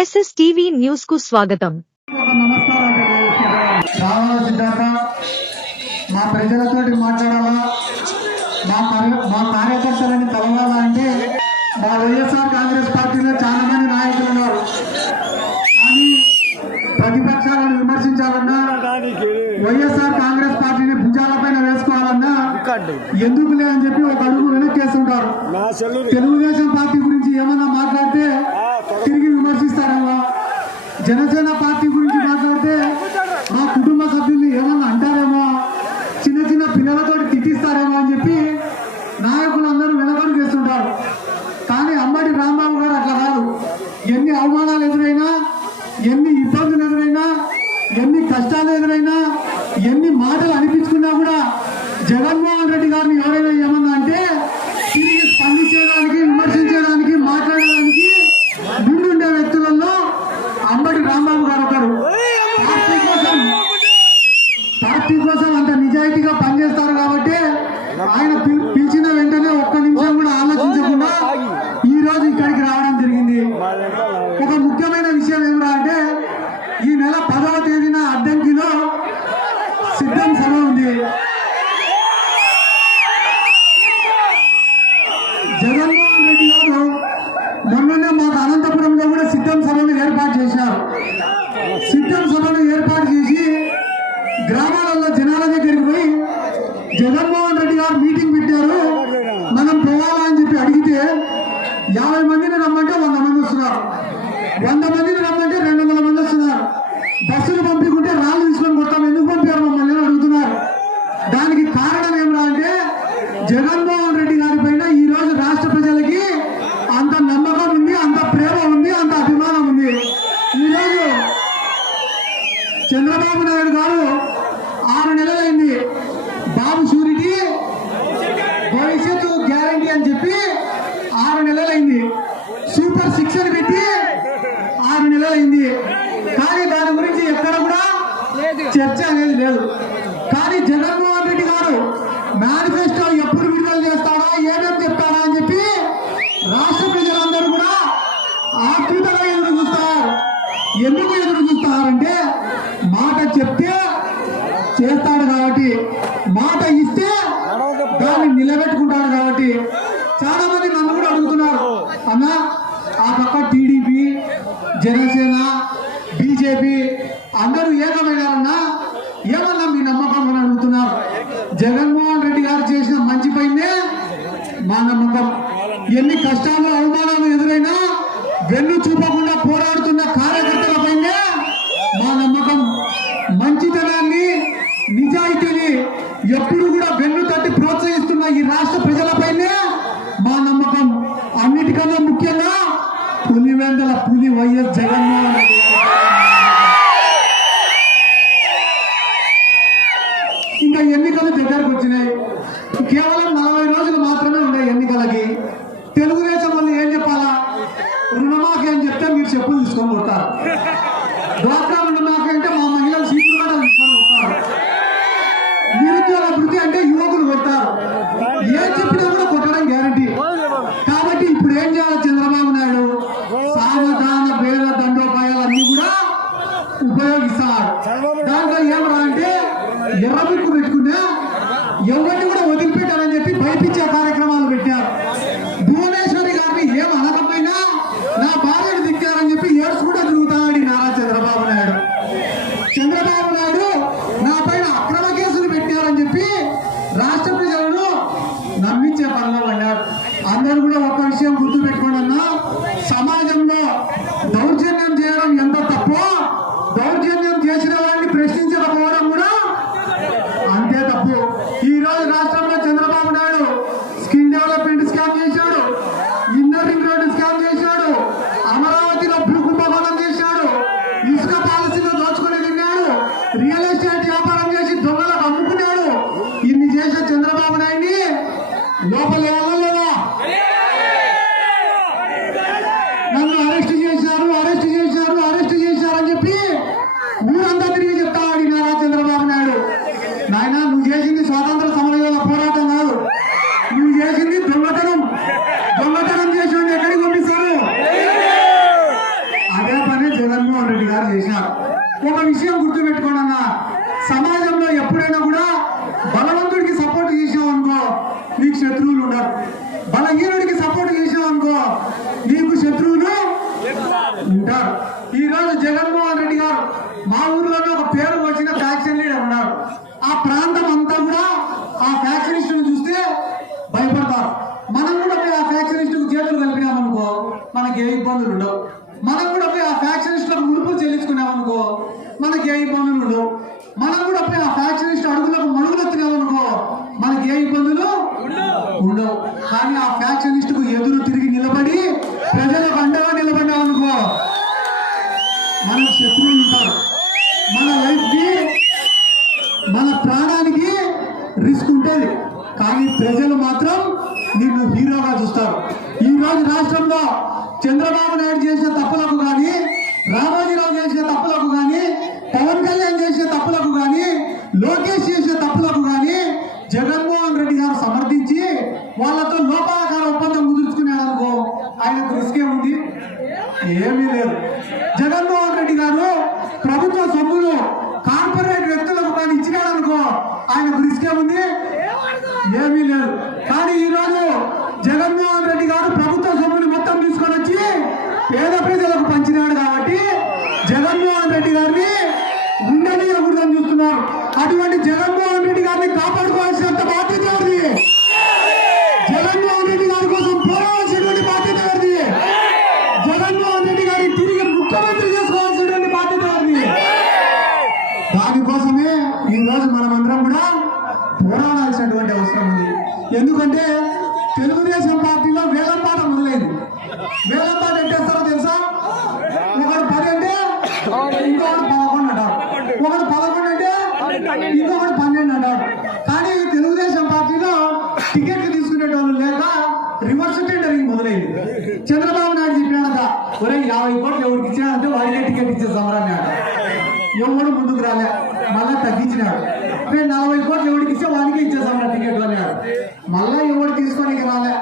SS TV న్యూస్కు స్వాగతం మా ప్రజలతోటి మాట్లాడాలా? మా మా కార్యకర్తలని కలవాలా మా వైఎస్ఆర్ కాంగ్రెస్ పార్టీలో చాలా మంది నాయకులు ఉన్నారు. కానీ ప్రతిపక్షాలను విమర్శించాలన్నా వైఎస్ఆర్ కాంగ్రెస్ పార్టీని భుజాలపైన వేసుకోవాలన్నా ఎందుకులే అని చెప్పి ఒక అడుగు వెనక్కేస్తుంటారు. తెలుగుదేశం పార్టీ గురించి ఏమన్నా మాట్లాడితే తిరిగి జనసేన పార్టీ చర్చ అనేది లేదు. కానీ జగన్మోహన్ రెడ్డి గారు మేనిఫెస్టో ఎప్పుడు విడుదల చేస్తాడా ఏమేమి చెప్తాడా అని చెప్పి రాష్ట్ర ప్రజలందరూ కూడా ఆతృతగా ఎదురు చూస్తారు. ఎందుకు ఎదురు చూస్తారంటే మాట చెప్తే చేస్తాడు కాబట్టి మాట ఇస్తే దాన్ని నిలబెట్టుకుంటాడు కాబట్టి. చాలా మంది నన్ను కూడా అడుగుతున్నారు అన్న ఆ పక్క టీడీపీ జనసేన బీజేపీ అందరూ ఏదో తాలూకు పెట్టుకున్నా ఎవరిని కూడా వదిలిపెట్టాలని చెప్పి భయపించే కార్యక్రమాలు పెట్టారు భూమి అనుకో మనకి ఏ ఇబ్బందులు ఉండవు. మనం కూడా పోయి ఆ ఫ్యాక్షనిస్ట్ అడుగులకు మడుగులు మనకి ఏ ఇబ్బందులు ఉండవు. కానీ ఆ ఫ్యాక్షనిస్ట్కు ఎదురు తిరిగి నిలబడి ప్రజలకు అండగా నిలబడినాం మన శత్రువులు ఉంటారు. మన లైఫ్కి మన ప్రాణానికి రిస్క్ ఉంటుంది. కానీ ప్రజలు మాత్రం నిన్ను హీరోగా చూస్తారు. ఈ రోజు రాష్ట్రంలో చంద్రబాబు నాయుడు చేసిన తప్పులకు కానీ రాబోయే చేసిన తప్పులకు కానీ పవన్ కళ్యాణ్ చేసిన తప్పులకు కానీ లోకేష్ చేసే తప్పులకు కానీ జగన్ రెడ్డి గారు సమర్థించి వాళ్ళతో లోపాకార ఒప్పందం కుదుర్చుకున్నాడు అనుకో ఆయనకు రిస్క్ ఏముంది ఏమీ లేదు జగన్మోహన్ రెడ్డి గారు ప్రభుత్వ సొమ్ములు కార్పొరేట్ వ్యక్తులకు కానీ ఇచ్చినాడు అనుకో ఆయనకు రిస్క్ ఏముంది ఏమీ లేదు కానీ ఈ రోజు జగన్మోహన్ రెడ్డి గారు ప్రభుత్వ సొమ్ముని మొత్తం తీసుకొని వచ్చి పేద ప్రజలకు పంచినాడు కాబట్టి జగన్మోహన్ రెడ్డి గారిని ఉండనీయకూడదని చూస్తున్నారు అటువంటి జగన్మోహన్ రెడ్డి గారిని కాపాడుకోవాల్సినంత బాధ్యత ఎవరిది జగన్మోహన్ రెడ్డి గారి కోసం పోరాడాల్సినటువంటి బాధ్యత ఎవరిది జగన్మోహన్ రెడ్డి గారిని తిరిగి ముఖ్యమంత్రి చేసుకోవాల్సినటువంటి బాధ్యత ఎవరిది దానికోసమే ఈ రోజు మనమందరం కూడా పోరాడాల్సినటువంటి అవసరం ఉంది ఎందుకంటే తెలుగుదేశం పార్టీలో వేలంపాట మొదలైంది. వేలంపాట ఎట్టేస్తారో తెలుసా? ఒకడు పది అంటే ఇంకొకటి పదకొండు అంటారు. ఒకడు పదకొండు అంటే ఇంకొకటి పన్నెండు అంటారు. కానీ తెలుగుదేశం పార్టీలో టికెట్లు తీసుకునేటోళ్ళు లేక రివర్స్ టెండరింగ్ మొదలైంది. చంద్రబాబు నాయుడు చెప్పినాడట ఒరే యాభై కోట్లు ఎవరికి ఇచ్చినాడంటే వాడికే టికెట్ ఇచ్చే సమరాన్ని అన్నాడు ఎవడు ముందుకు రాలే మళ్ళా తగ్గించినాడు. నేను నలభై కోట్లు ఎవరికి ఇస్తే వాడికి ఇచ్చేసాం టికెట్ అన్నాడు. మళ్ళా ఎవడు తీసుకొని రాలే.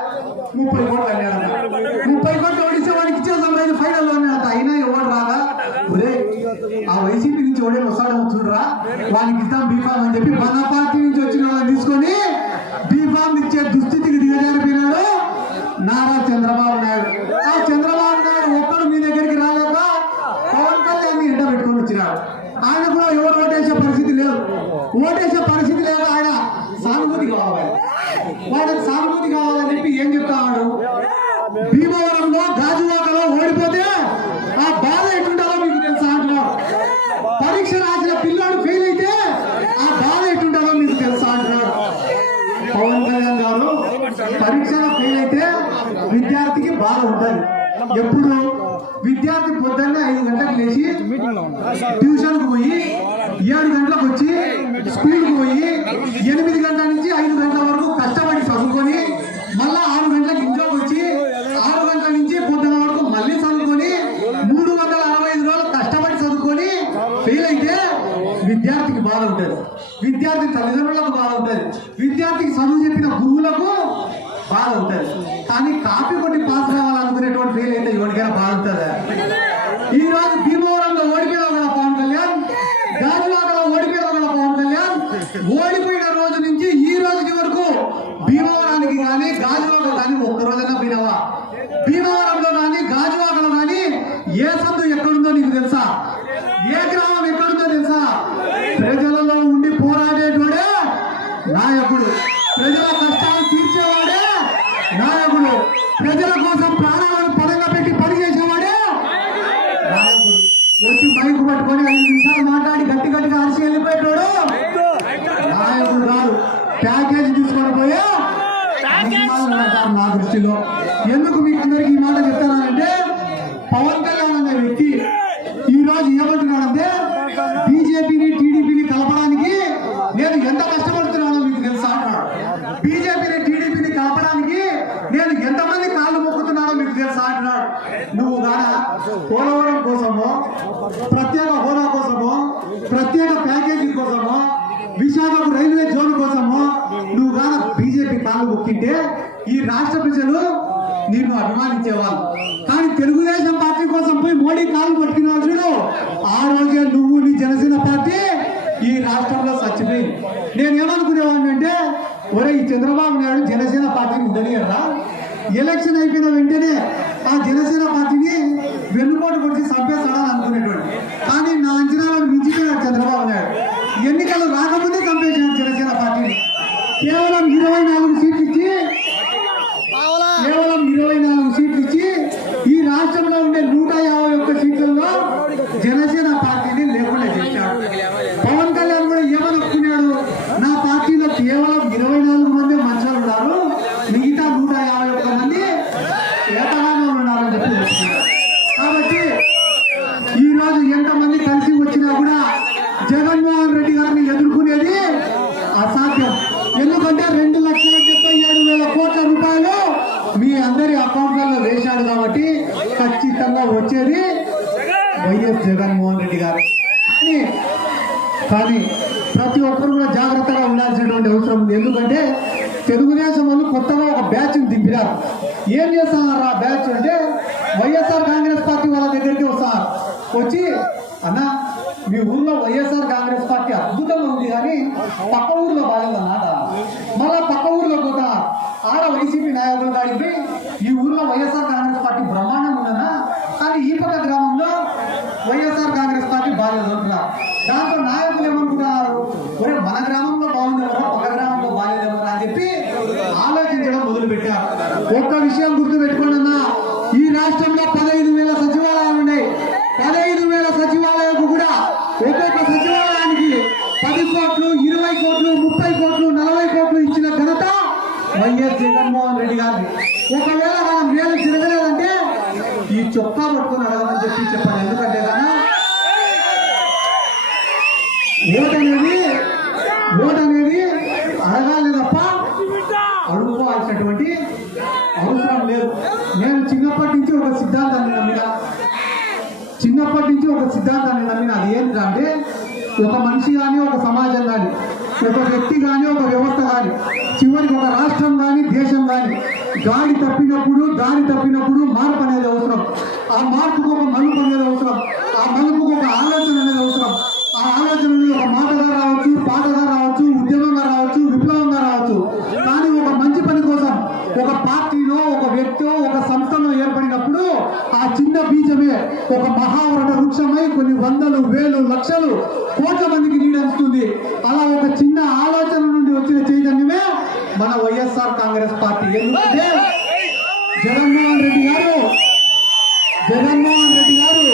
ముప్పై కోట్లు అన్నాడు ముప్పై కోట్లు ఓడిస్తే వాడికి ఇచ్చేసాం లేదు ఫైనల్ అన్నాడు అయినా ఎవడు రాదా? ఒరే ఆ వైసీపీ నుంచి ఓడే వస్తాడేమో చూడరా? వానికి ఇద్దాం బీఫామ్ అని చెప్పి మన పార్టీ నుంచి వచ్చిన వాళ్ళని తీసుకొని బీఫామ్ ఇచ్చే దుస్థితికి దిగజారిపోయినాడు నారా చంద్రబాబు నాయుడు. ఆ చంద్రబాబు నాయుడు ఒక్కడు మీ దగ్గరికి రాలేక పవన్ కళ్యాణ్ ఎండ పెట్టుకొని వచ్చినాడు. ఆయన కూడా ఎవరు ఓటేసే పరిస్థితి లేదు. ఓటేసే పరిస్థితి లేదు ఆయన. సానుభూతి కావాలి. వాళ్ళకి సానుభూతి కావాలని చెప్పి ఏం చెప్తాడు? భీమవరంలో గాజువాకలో ఓడిపోతే ఆ బాధ ఎటుంటారో మీకు తెలుసా అంటున్నారు పరీక్ష రాసిన పిల్లాడు ఫెయిల్ అయితే ఆ బాధ ఎటుంటారో మీకు తెలుసా అంటున్నారు పవన్ కళ్యాణ్ గారు పరీక్షలో ఫెయిల్ అయితే విద్యార్థికి బాధ ఉంటుంది. ఎప్పుడు? విద్యార్థి పొద్దున్నే ఐదు గంటలకు లేచి ట్యూషన్కి పోయి ఏడు గంటలకు వచ్చి స్కూల్కి పోయి ఎనిమిది గంటల ఆ రోజే నువ్వు నీ జనసేన పార్టీ ఈ రాష్ట్రంలో చచ్చిపోయింది. నేను ఏమనుకునేవాడిని అంటే ఒరే ఈ చంద్రబాబు నాయుడు జనసేన పార్టీని ఉండనియరా ఎలక్షన్ అయిపోయిన వెంటనే ఆ జనసేన పార్టీని వెన్నుపోటు గురించి చంపేస్తాడని అనుకునేటువంటి కానీ నా అంచనాలను మించిపోయాడు చంద్రబాబు నాయుడు ఎన్నికలు రాకముందే చంపేశాడు జనసేన పార్టీని కేవలం ఇరవై నాలుగు సీట్లు ఇచ్చి కేవలం ఇరవై నాలుగు సీట్లు ఇచ్చి ఈ రాష్ట్రంలో జనసేన పార్టీని లేకుండా చేశాడు పవన్ కళ్యాణ్ కూడా ఏమనుకున్నాడు నా పార్టీలో కేవలం ఇరవై నాలుగు మంది మంచాలు ఉన్నారు మిగతా నూట యాభై ఒక్క మంది ఏకనామాలు ఉన్నారని చెప్పి చెప్తున్నారు. కాబట్టి ఈ రోజు ఎంతమంది కలిసి వచ్చినా కూడా జగన్మోహన్ రెడ్డి గారిని ఎదుర్కొనేది అసాధ్యం ఎందుకంటే రెండు లక్షల డెబ్బై ఏడు వేల కోట్ల రూపాయలు మీ అందరి అకౌంట్లలో వేశాడు కాబట్టి ఖచ్చితంగా వచ్చేది వైఎస్ జగన్మోహన్ రెడ్డి గారు కానీ కానీ ప్రతి ఒక్కరు కూడా జాగ్రత్తగా ఉండాల్సినటువంటి అవసరం అంటే తెలుగుదేశం వాళ్ళు కొత్తగా ఒక బ్యాచ్ దింపినారు. ఏం చేస్తున్నారు ఆ బ్యాచ్ అంటే వైఎస్ఆర్ కాంగ్రెస్ పార్టీ వాళ్ళ దగ్గరికి వస్తారు వచ్చి అన్న మీ ఊర్లో వైఎస్ఆర్ కాంగ్రెస్ పార్టీ అద్భుతంగా ఉంది కానీ పక్క ఊర్లో బాగుందన్నమాట మళ్ళా పక్క ఊర్లో కూడా ఆడ వైసీపీ నాయకులు కాడికి ఈ ఊర్లో వైఎస్ఆర్ కాంగ్రెస్ పార్టీ బ్రహ్మాండంగా ఉందన్నా కానీ ఈ పక్క గ్రామంలో వైఎస్ఆర్ కాంగ్రెస్ పార్టీ బాధ్యత అంటున్నారు దాంట్లో నాయకులు ఏమనుకుంటున్నారు? ఒరే మన గ్రామంలో బాగుంది పక్క గ్రామంలో బాగాలేదేమో అని చెప్పి ఆలోచించడం మొదలు పెట్టారు ఒక్క విషయం గుర్తు పెట్టుకోండి అన్న ఈ రాష్ట్రంలో పదహైదు వేల సచివాలయాలు ఉన్నాయి. పదహైదు వేల సచివాలయాలకు కూడా ఒక్కొక్క సచివాలయానికి పది కోట్లు ఇరవై కోట్లు ముప్పై కోట్లు నలభై కోట్లు ఇచ్చిన ఘనత వైఎస్ జగన్మోహన్ రెడ్డి గారిని ఒకవేళ మనం వేలు తిరగలేదంటే ఈ చొక్కా పట్టుకొని అడగమని చెప్పి చెప్పాను ఎందుకంటే కదా ఓటు అనేది ఓటు అనేది అడగాలి తప్ప అడుగుకోవాల్సినటువంటి అవసరం లేదు నేను చిన్నప్పటి నుంచి ఒక సిద్ధాంతాన్ని నమ్మిన చిన్నప్పటి నుంచి ఒక సిద్ధాంతాన్ని నమ్మిన అది ఏంటంటే ఒక మనిషి కానీ ఒక సమాజం కానీ ఒక వ్యక్తి కానీ ఒక వ్యవస్థ కానీ చివరికి ఒక రాష్ట్రం కానీ దేశం కానీ గాడి తప్పినప్పుడు దారి తప్పినప్పుడు మార్పు అనేది అవసరం. ఆ మార్పుకు ఒక మలుపు అనేది అవసరం. ఆ మలుపుకు ఒక ఆలోచన అనేది అవసరం. ఆ ఆలోచన ఒక మాటగా రావచ్చు పాటగా రావచ్చు ఉద్యమంగా రావచ్చు విప్లవంగా రావచ్చు. కానీ ఒక మంచి పని కోసం ఒక పాట వ్యక్తి ఒక సంస్థలో ఏర్పడినప్పుడు ఆ చిన్న బీజమే ఒక మహావరణ వృక్షమై కొన్ని వందలు వేలు లక్షలు కోట్ల మందికి నీడంస్తుంది అలా ఒక చిన్న ఆలోచన నుండి వచ్చిన చైతన్యమే మన వైఎస్ఆర్ కాంగ్రెస్ పార్టీ. ఎందుకంటే జగన్మోహన్ రెడ్డి గారు జగన్మోహన్ రెడ్డి గారు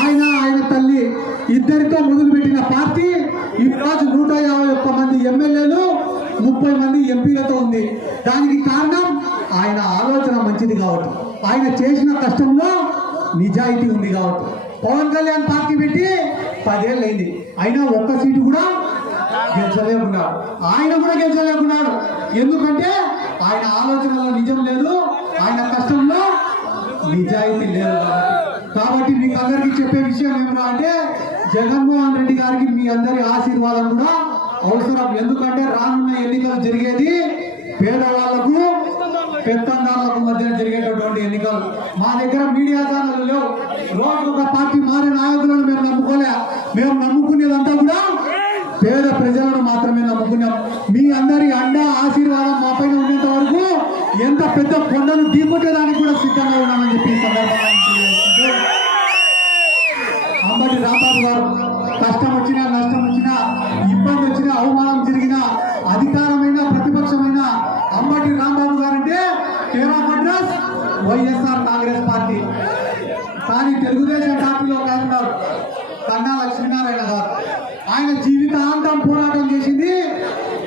ఆయన ఆయన తల్లి ఇద్దరితో మొదలుపెట్టిన పార్టీ ఈ నూట యాభై ఒక్క మంది ఎమ్మెల్యేలు ముప్పై మంది ఎంపీలతో ఉంది. దానికి కారణం ఆయన ఆలోచన మంచిది కాబట్టి ఆయన చేసిన కష్టంలో నిజాయితీ ఉంది కాబట్టి. పవన్ కళ్యాణ్ పార్టీ పెట్టి పదేళ్ళు అయింది అయినా ఒక్క సీటు కూడా గెలిచలేకున్నాడు ఆయన కూడా గెలిచలేకున్నాడు ఎందుకంటే ఆయన ఆలోచనలో నిజం లేదు ఆయన కష్టంలో నిజాయితీ లేదు కాబట్టి మీకు అందరికీ చెప్పే విషయం ఏమిరా అంటే జగన్మోహన్ రెడ్డి గారికి మీ అందరి ఆశీర్వాదం కూడా అవసరం. ఎందుకంటే రానున్న ఎన్నికలు జరిగేది పేదవాళ్ళకు పెత్తందారులకు మధ్య జరిగేటటువంటి ఎన్నికలు. మా దగ్గర మీడియా ఛానల్ లేవు. రోజు ఒక పార్టీ మారే నాయకులను మేము నమ్ముకోలే. మేము నమ్ముకునేదంతా కూడా పేద ప్రజలను మాత్రమే నమ్ముకున్నాం. మీ అందరి అండ ఆశీర్వాదం మా పైన ఉన్నంత వరకు ఎంత పెద్ద కొండను ఢీకొట్టేదానికి కూడా సిద్ధంగా ఉన్నామని చెప్పి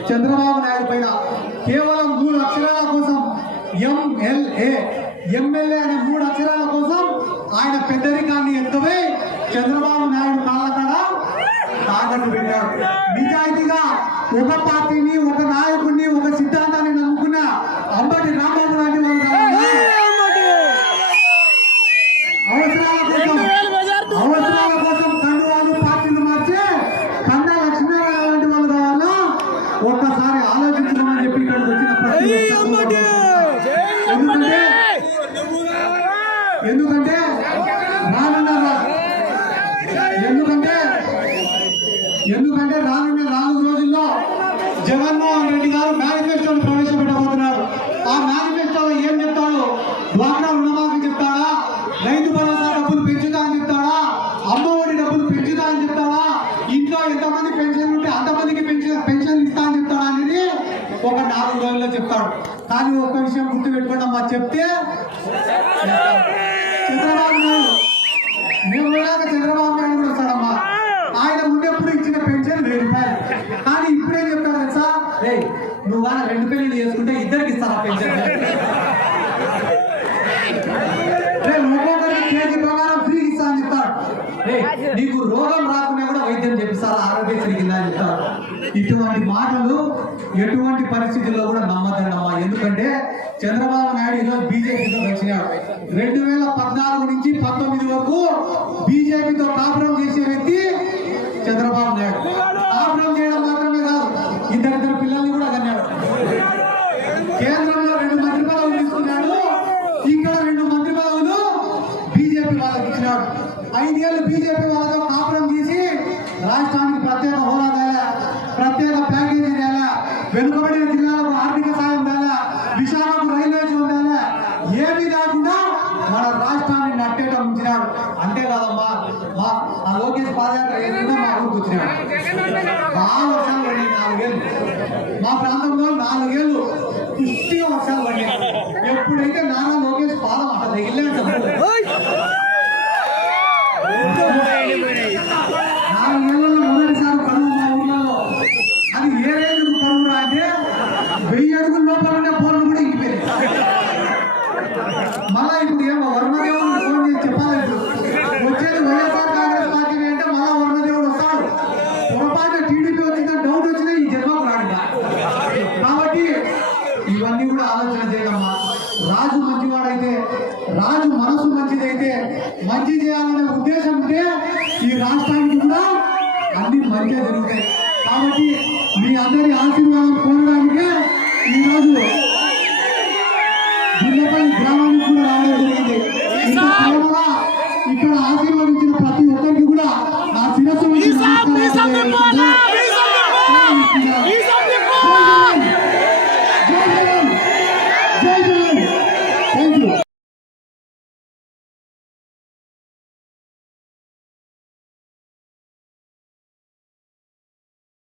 చంద్రబాబు నాయుడు పైన కేవలం మూడు అక్షరాల కోసం ఎంఎల్ఏ ఎమ్మెల్యే అనే మూడు అక్షరాల కోసం ఆయన పెద్దరికాన్ని ఎత్తవే చంద్రబాబు నాయుడు కాళ్ళ కాడ తాకట్టు పెట్టాడు నిజాయితీగా ఒక పార్టీని ఒక నాయకుడిని ఒక సిద్ధాంతాన్ని నమ్ముకున్న అంబటి రాంబాబు లాంటి వాళ్ళు కావాలా? అవసరాల కోసం అవసరాల కోసం కండువాలు పార్టీలు మార్చే కన్నా లక్ష్మీనారాయణ లాంటి వాళ్ళు కావాలా ఒక్కసారి ఆలోచించమని చెప్పి ఇక్కడికి వచ్చిన ప్రతి ఒక్కరు ఎందుకంటే ఎందుకంటే రానున్న రా- ఎందుకంటే ఎందుకంటే రానున్న నాలుగు రోజుల్లో జగన్మోహన్ రెడ్డి గారు మేనిఫెస్టోను ప్రవేశపెట్టబోతున్నారు ఆ మేనిఫెస్టోలో ఏం చెప్తాడు డ్వాక్రా రుణమాఫీ చెప్తాడా రైతు భరోసా డబ్బులు పెంచుతా అని చెప్తాడా అమ్మ ఒడి డబ్బులు పెంచుతా అని చెప్తాడా ఇంట్లో ఎంతమంది పెన్షన్ ఉంటే అంతమందికి పెన్షన్ పెన్షన్ ఇస్తా అని చెప్తాడా అనేది ఒక నాలుగు రోజుల్లో చెప్తాడు కానీ ఒక విషయం గుర్తుపెట్టుకోండి అమ్మా చెప్తే చంద్రబాబు నాయుడు మేము కూడా కానీ రెండు పెళ్ళి చేసుకుంటే ఇద్దరికి ఇస్తారా పెన్షన్ కేజీ ప్రకారం ఫ్రీ ఇస్తా అని నీకు రోగం రాకుండా కూడా వైద్యం చేపిస్తారా? ఆరోగ్యశ్రీ కింద అని చెప్తారు. ఇటువంటి మాటలు ఎటువంటి పరిస్థితుల్లో కూడా నమ్మద్దమ్మా ఎందుకంటే చంద్రబాబు నాయుడు ఈరోజు బీజేపీతో వచ్చినాడు. రెండు వేల పద్నాలుగు నుంచి పంతొమ్మిది వరకు బీజేపీతో కాపురం చేసే వ్యక్తి చంద్రబాబు నాయుడు. ওই ఈ రాష్ట్రానికి కూడా అన్ని మంచిగా జరుగుతాయి. కాబట్టి మీ అందరి ఆశీర్వాదం కోరడానికి ఈరోజు జిల్లపల్లి గ్రామానికి కూడా రావడం జరిగింది. ఇక్కడ ఆశీర్వదించిన ప్రతి ఒక్కరికి కూడా నా శిరస్సు వంచి